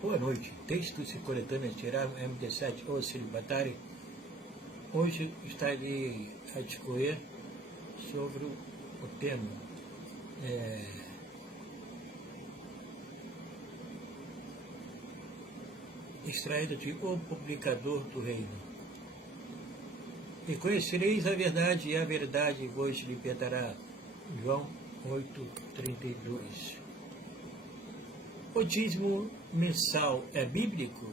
Boa noite. Texto se coletânea tirar MD7 ou celibatário. Hoje estarei a discorrer sobre o tema extraído de O Publicador do Reino. E conhecereis a verdade, e a verdade vos libertará. João 8:32. O dízimo mensal é bíblico?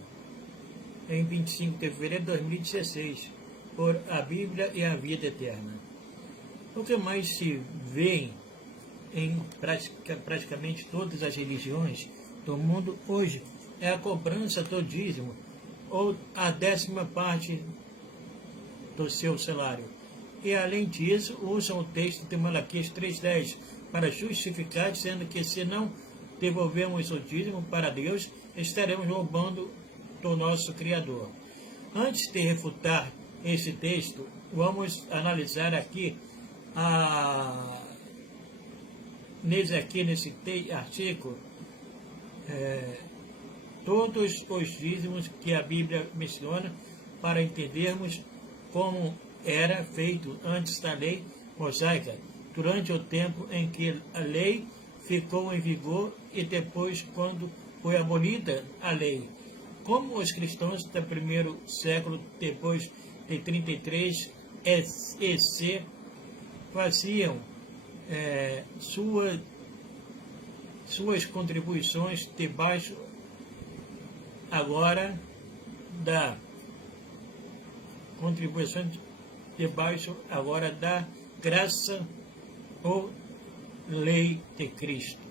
Em 25 de fevereiro de 2016, por a Bíblia e a vida eterna. O que mais se vê em praticamente todas as religiões do mundo hoje é a cobrança do dízimo, ou a 10ª parte do seu salário. E, além disso, usam o texto de Malaquias 3:10 para justificar, dizendo que se não devolvermos o dízimo para Deus, estaremos roubando do nosso Criador. Antes de refutar esse texto, vamos analisar aqui nesse artigo todos os dízimos que a Bíblia menciona, para entendermos como era feito antes da lei mosaica, durante o tempo em que a lei ficou em vigor e depois quando foi abolida a lei. Como os cristãos do primeiro século, depois de 33 EC, faziam suas contribuições debaixo agora da graça ou lei de Cristo.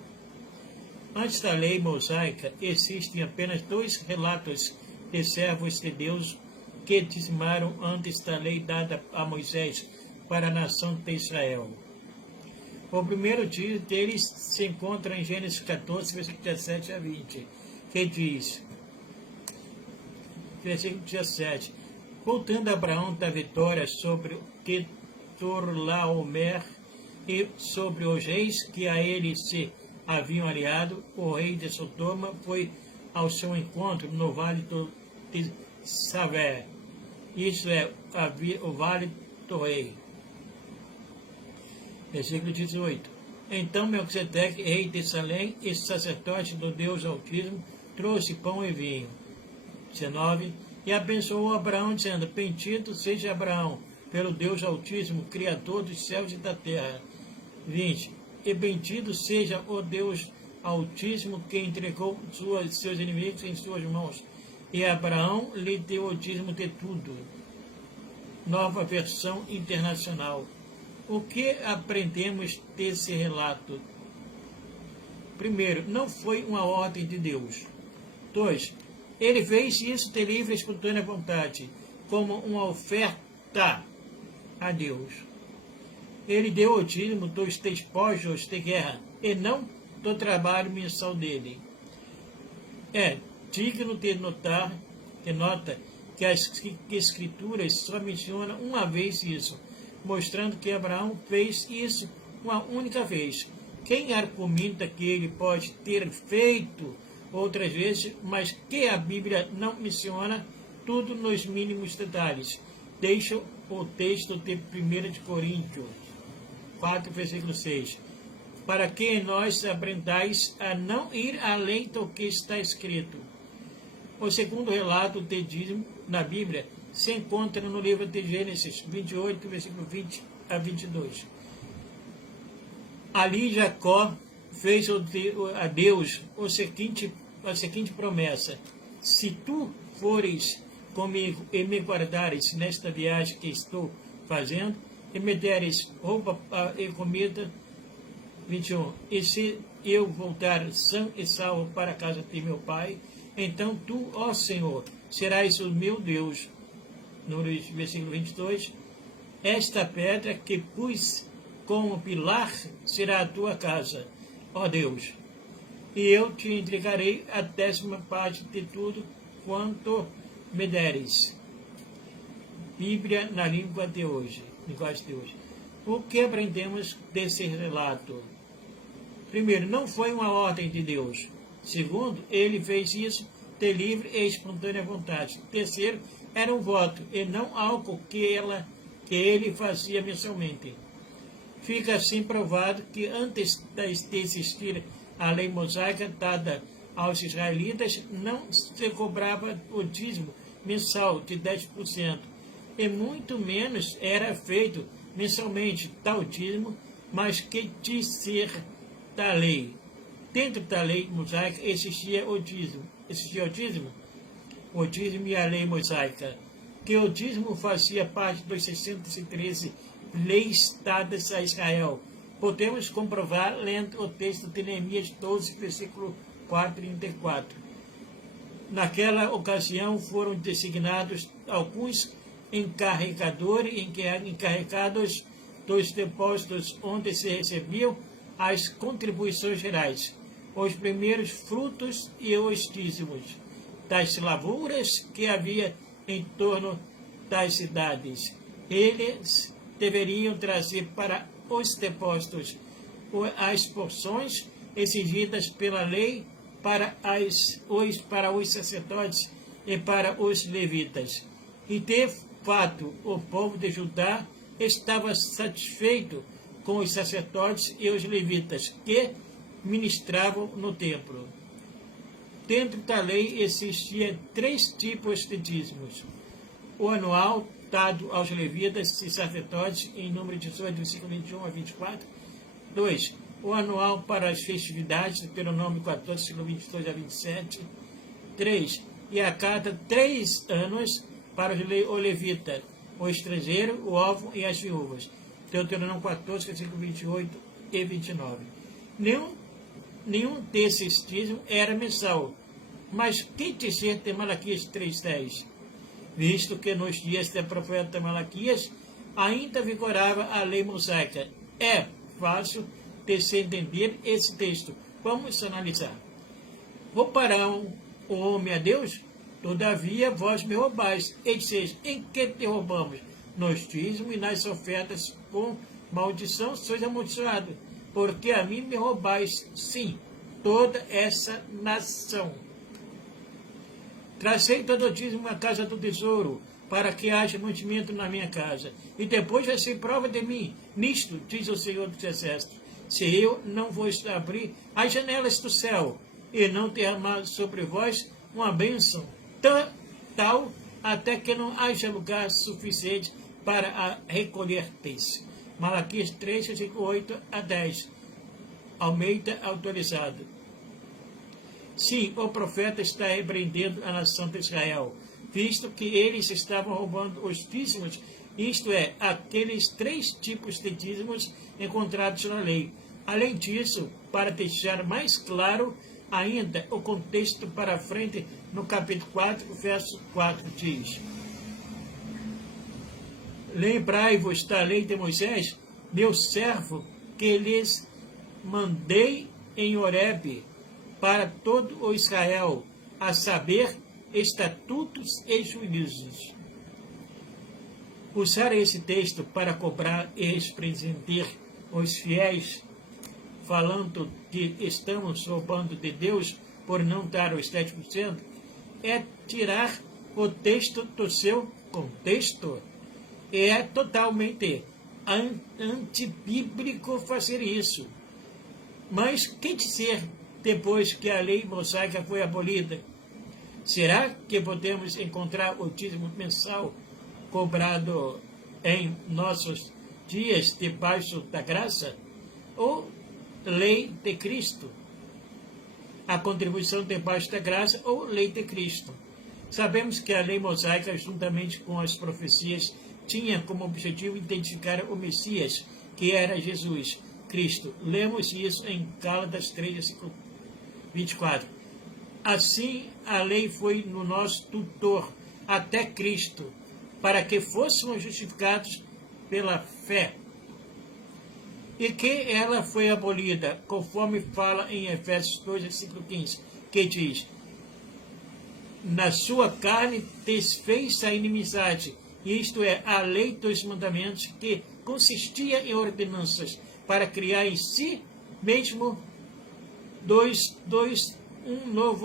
Antes da lei mosaica, existem apenas 2 relatos de servos de Deus que dizimaram antes da lei dada a Moisés para a nação de Israel. O primeiro deles se encontra em Gênesis 14, versículo 17 a 20, que diz, versículo 17, voltando Abraão da vitória sobre Quedorlaomer e sobre os reis que a ele se haviam aliado, o rei de Sodoma foi ao seu encontro no vale de Savé, isto é, o vale do rei. Versículo 18. Então Melquisedeque, rei de Salém e sacerdote do Deus Altíssimo, trouxe pão e vinho. 19. E abençoou Abraão, dizendo, bendito seja Abraão, pelo Deus Altíssimo, Criador dos céus e da terra. 20. E bendito seja o Deus Altíssimo, que entregou seus inimigos em suas mãos. E Abraão lhe deu o dízimo de tudo. Nova versão internacional. O que aprendemos desse relato? Primeiro, não foi uma ordem de Deus. 2. Ele fez isso de livre e espontânea vontade, como uma oferta a Deus. Ele deu o dízimo dos despojos de guerra e não do trabalho mensal dele. É digno de nota que as Escrituras só mencionam uma vez isso, mostrando que Abraão fez isso uma única vez. Quem argumenta que ele pode ter feito outras vezes, mas que a Bíblia não menciona tudo nos mínimos detalhes? Deixa o texto de 1 de Coríntios 4, versículo 6. Para que nós aprendais a não ir além do que está escrito. O segundo relato de dízimo na Bíblia se encontra no livro de Gênesis 28, versículo 20 a 22. Ali Jacó fez a Deus a seguinte promessa: se tu fores comigo e me guardares nesta viagem que estou fazendo, e me deres roupa e comida, 21, e se eu voltar são e salvo para a casa de meu pai, então tu, ó Senhor, serás o meu Deus. No versículo 22, esta pedra que pus como pilar será a tua casa, ó Deus, e eu te entregarei a 10ª parte de tudo quanto me deres. Bíblia na linguagem de hoje. O que aprendemos desse relato? Primeiro, não foi uma ordem de Deus. Segundo, ele fez isso de livre e espontânea vontade. Terceiro, era um voto, e não algo que ele fazia mensalmente. Fica assim provado que antes de existir a lei mosaica dada aos israelitas, não se cobrava o dízimo mensal de 10%, e muito menos era feito mensalmente tal dízimo, mas que de ser da lei. Dentro da lei mosaica existia o dízimo. O dízimo e a lei mosaica, que o dízimo fazia parte dos 613 leis dadas a Israel. Podemos comprovar lendo o texto de Neemias 12, versículo 434. Naquela ocasião foram designados alguns encarregados dos depósitos onde se recebiam as contribuições gerais, os primeiros frutos e os dízimos das lavouras que havia em torno das cidades. Eles deveriam trazer para os depósitos as porções exigidas pela lei para os sacerdotes e para os levitas. E, de fato, o povo de Judá estava satisfeito com os sacerdotes e os levitas que ministravam no templo. Dentro da lei existiam 3 tipos de dízimos. O anual, dado aos levitas e sacerdotes, em número 18, versículo 21 a 24. 2. O anual para as festividades, Deuteronômio 14, versículo 22 a 27. 3. E a cada 3 anos para o levita, o estrangeiro, o órfão e as viúvas. Deuteronômio 14, versículo 28 e 29. Nenhum desses dízimos era mensal. Mas que dizer de Malaquias 3,10? Visto que nos dias do profeta Malaquias ainda vigorava a lei mosaica. É fácil de se entender esse texto. Vamos analisar. Roubarão o homem a Deus? Todavia vós me roubais. E disseis, em que te roubamos? Nos dízimos e nas ofertas com maldição sois amaldiçoados, porque a mim me roubais, sim, toda essa nação. Tracei todo o dízimo à casa do tesouro, para que haja mantimento na minha casa. E depois vai ser prova de mim. Nisto, diz o Senhor dos Exércitos, se eu não vos abrir as janelas do céu, e não derramar sobre vós uma bênção, tal até que não haja lugar suficiente para a recolher peixe. Malaquias 3, versículo 8 a 10. Almeida atualizado. Sim, o profeta está repreendendo a nação de Israel, visto que eles estavam roubando os dízimos, isto é, aqueles 3 tipos de dízimos encontrados na lei. Além disso, para deixar mais claro ainda o contexto para frente, no capítulo 4, verso 4, diz: Lembrai-vos da lei de Moisés, meu servo, que lhes mandei em Horebe, para todo o Israel, a saber, estatutos e juízos. Usar esse texto para cobrar e repreender os fiéis, falando que estamos roubando de Deus por não dar os 7%, é tirar o texto do seu contexto. É totalmente antibíblico fazer isso. Mas que dizer depois que a lei mosaica foi abolida? Será que podemos encontrar o dízimo mensal cobrado em nossos dias debaixo da graça? Ou lei de Cristo? A contribuição debaixo da graça ou lei de Cristo? Sabemos que a lei mosaica, juntamente com as profecias, tinha como objetivo identificar o Messias, que era Jesus Cristo. Lemos isso em Gálatas 3, 24. Assim, a lei foi no nosso tutor até Cristo, para que fôssemos justificados pela fé. E que ela foi abolida, conforme fala em Efésios 2, versículo 15, que diz: na sua carne desfez a inimizade, isto é, a lei dos mandamentos, que consistia em ordenanças, para criar em si mesmo um novo